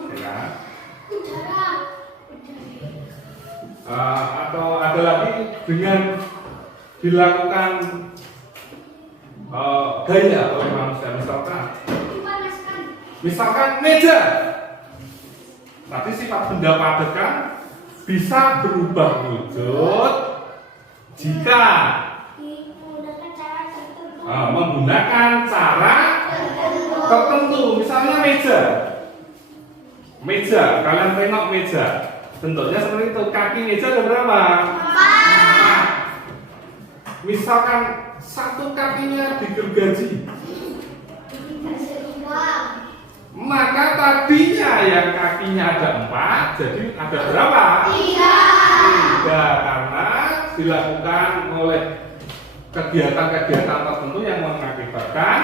ya kan? Atau ada lagi dengan dilakukan gaya oleh manusia, misalkan meja. Tadi sifat benda padat kan bisa berubah wujud jika menggunakan cara tertentu. Misalnya meja, kalian tengok meja, bentuknya seperti itu. Kaki meja ada berapa? 4. Misalkan satu kakinya digergaji, maka tadinya yang kakinya ada 4, jadi ada berapa? 3, karena dilakukan oleh kegiatan-kegiatan tertentu yang mengakibatkan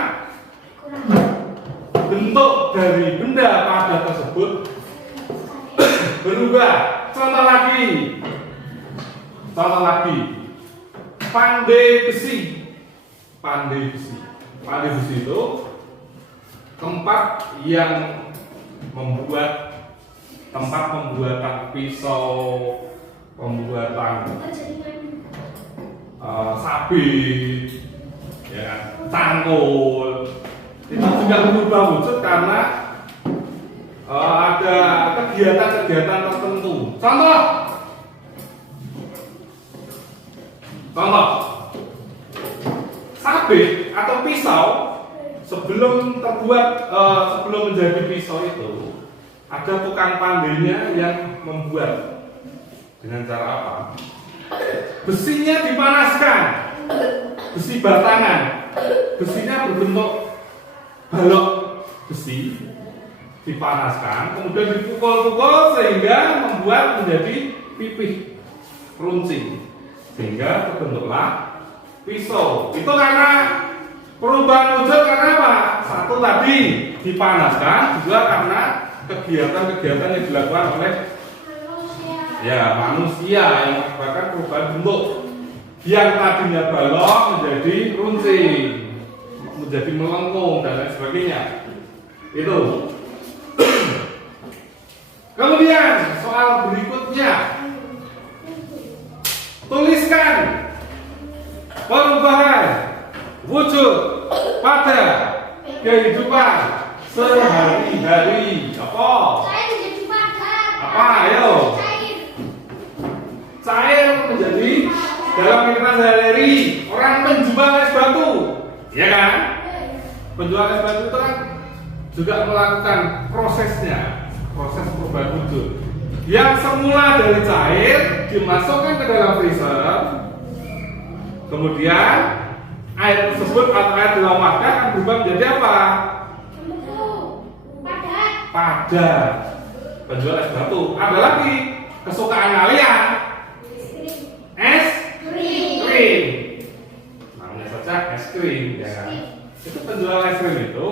bentuk dari benda padat tersebut berubah. Contoh lagi, pandai besi. Pandai besi itu tempat yang membuat tempat pembuatan pisau, pembuatan sabit, ya kan, cangkul itu juga berubah wujud karena ada kegiatan-kegiatan tertentu. Contoh, sabit atau pisau sebelum menjadi pisau itu ada tukang pandainya yang membuat dengan cara apa? Besinya dipanaskan, besi batangan, besinya berbentuk balok besi, dipanaskan, kemudian dipukul-pukul sehingga membuat menjadi pipih runcing, sehingga terbentuklah pisau. Itu karena perubahan wujud karena apa? Satu tadi dipanaskan, juga karena kegiatan-kegiatan yang dilakukan oleh manusia yang menyebabkan perubahan bentuk yang tadinya balok menjadi runcing, menjadi melengkung dan lain sebagainya. Itu. Kemudian soal berikutnya, tuliskan perubahan wujud pada kehidupan sehari-hari. Apa? Apa? Ayo. Cair menjadi dalam kehidupan sehari-hari orang penjual es batu, ya kan? Penjual es batu itu kan juga melakukan prosesnya, proses perubahan wujud. Yang semula dari cair dimasukkan ke dalam freezer, kemudian air tersebut atau air dalam wadah akan berubah menjadi apa? Padat. Penjual es batu. Ada lagi kesukaan kalian, es krim. Namanya saja es krim, ya kan? Itu penjual es krim itu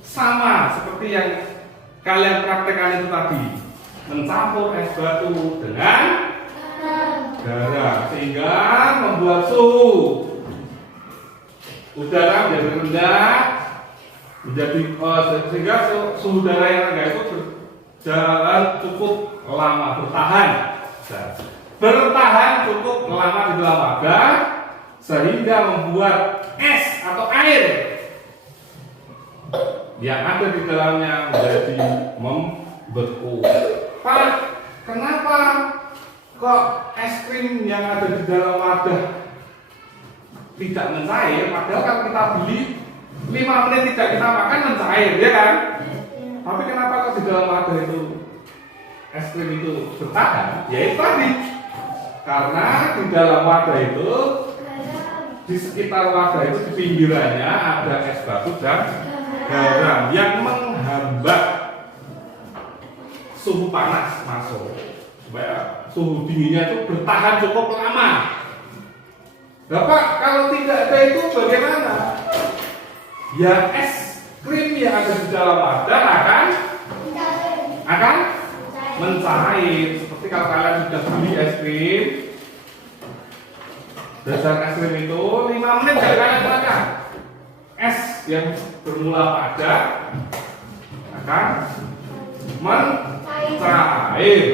sama seperti yang kalian praktekkan itu tadi, mencampur es batu dengan garam sehingga membuat suhu udara menjadi rendah, sehingga suhu udara yang rendah itu berjalan cukup lama, bertahan cukup lama di dalam wadah sehingga membuat es atau air yang ada di dalamnya menjadi membeku. Pak, kenapa kok es krim yang ada di dalam wadah tidak mencair? Padahal kalau kita beli 5 menit tidak kita makan mencair, ya kan? Tapi kenapa kok di dalam wadah itu es krim itu bertahan? Ya itu tadi, karena di dalam wadah itu, di sekitar wadah itu, di pinggirannya ada es batu dan garam yang menghambat suhu panas masuk supaya suhu dinginnya itu bertahan cukup lama. Bapak, kalau tidak ada itu bagaimana? Ya es krim yang ada di dalam wadah akan mencair. Seperti kalau kalian sudah beli es krim, dasar es krim itu 5 menit tidak kalian makan, es yang bermula padat akan mencair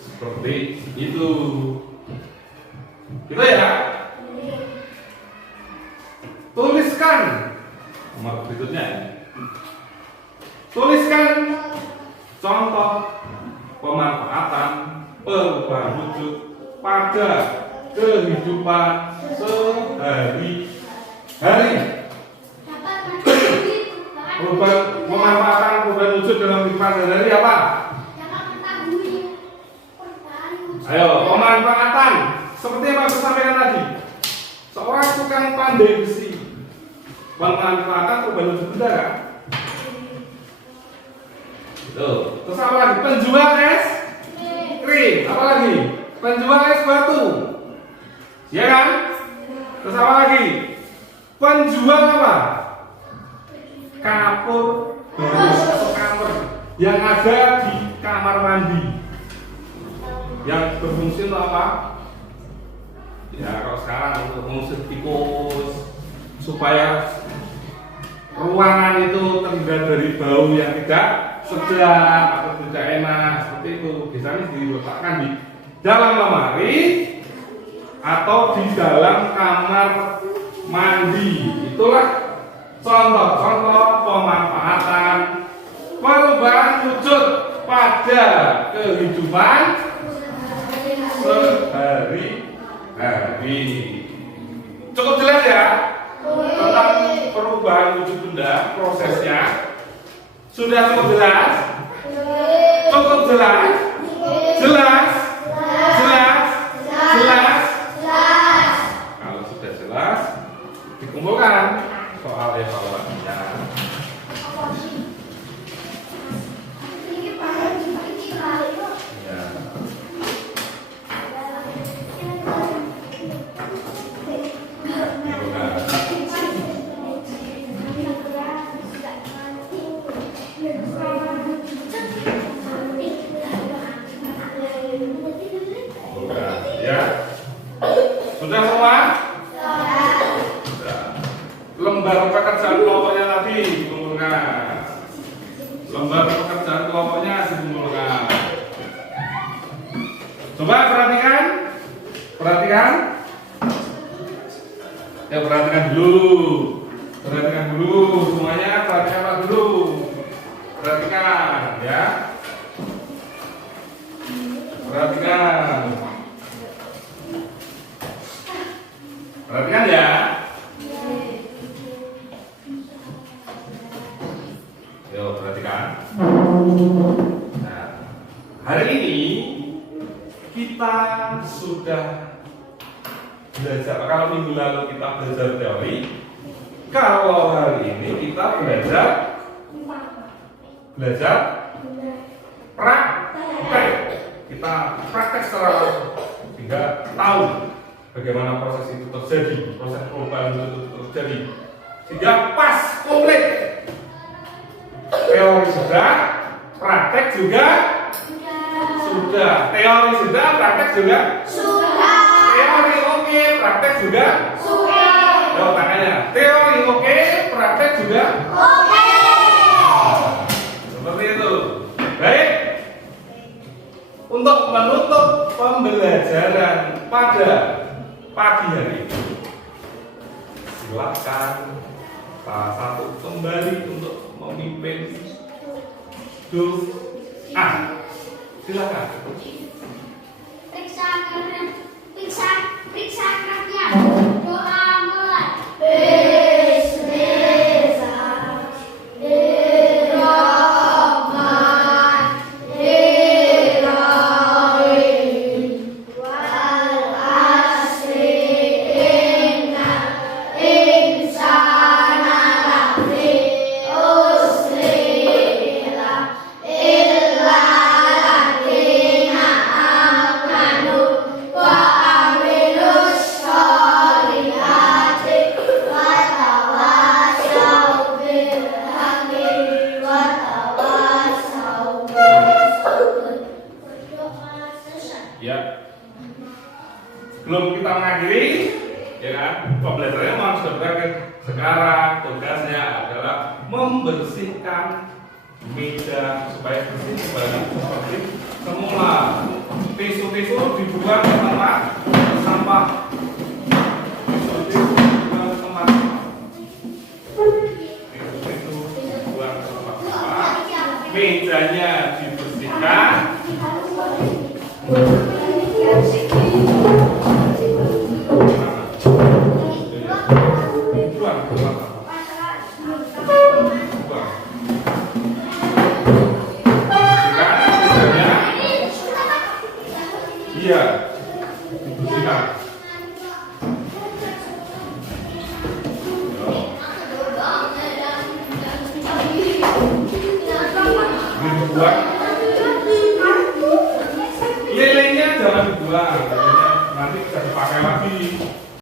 seperti itu. Gitu ya. Tuliskan nomor berikutnya. Tuliskan contoh pemanfaatan perubahan wujud pada kehidupan sehari-hari. Pemanfaatan perubahan wujud dalam kehidupan sehari-hari apa? Ayo, pemanfaatan seperti yang aku sampaikan tadi. Seorang tukang pandai besi pemanfaatan perubahan wujud benda kan? Terus apa lagi? Penjual es krim. Apa lagi? Penjual es batu, ya kan? Terus apa lagi? Penjual apa? Kapur atau kamar yang ada di kamar mandi, yang berfungsi untuk apa? Ya kalau sekarang untuk mengusir tikus supaya ruangan itu terhindar dari bau yang tidak sedap atau tidak enak, seperti itu. Biasanya diletakkan di dalam lemari atau di dalam kamar mandi. Itulah contoh-contoh pemanfaatan perubahan wujud pada kehidupan sehari-hari. Cukup jelas ya tentang perubahan wujud benda, prosesnya? Sudah cukup jelas? Cukup jelas? Jelas? Jelas? Jelas? Kalau sudah jelas, dikumpulkan soal evaluasinya. Ya. Ya. Sudah semua? Sudah. Lembar pekerjaan kelompoknya tadi dikumpulkan. Lembar pekerjaan kelompoknya dikumpulkan. Coba perhatikan. Perhatikan. Ya, perhatikan dulu. Perhatikan dulu semuanya, perhatikan dulu. Perhatikan ya. Perhatikan. Perhatikan ya. Yo, perhatikan. Nah, hari ini kita sudah belajar. Kalau minggu lalu kita belajar teori, kalau hari ini kita belajar praktek. Kita praktek secara langsung sehingga tahu bagaimana proses itu terjadi, proses perubahan itu terjadi, sehingga pas komplit. Teori sudah, praktek juga sudah. Teori sudah, praktek juga sudah. Teori oke, praktek juga sudah. Yo, tangannya. Teori oke, praktek juga oke. Seperti itu. Baik. Untuk menutup pembelajaran pada pagi hari ini, silakan salah satu kembali untuk memimpin doa. Silakan. Periksa kerapnya. Doa mulai. Ya, sebelum kita mengakhiri, ya kan, pembelajarannya memang sudah berakhir. Sekarang tugasnya adalah membersihkan meja supaya bersih kembali seperti semula. Tisu-tisu dibuang ke tempat sampah. Tisu-tisu dibuang ke tempat sampah. Tisu-tisu dibuang ke tempat sampah. Mejanya dibersihkan. Iya, dibersihkan. Dibuang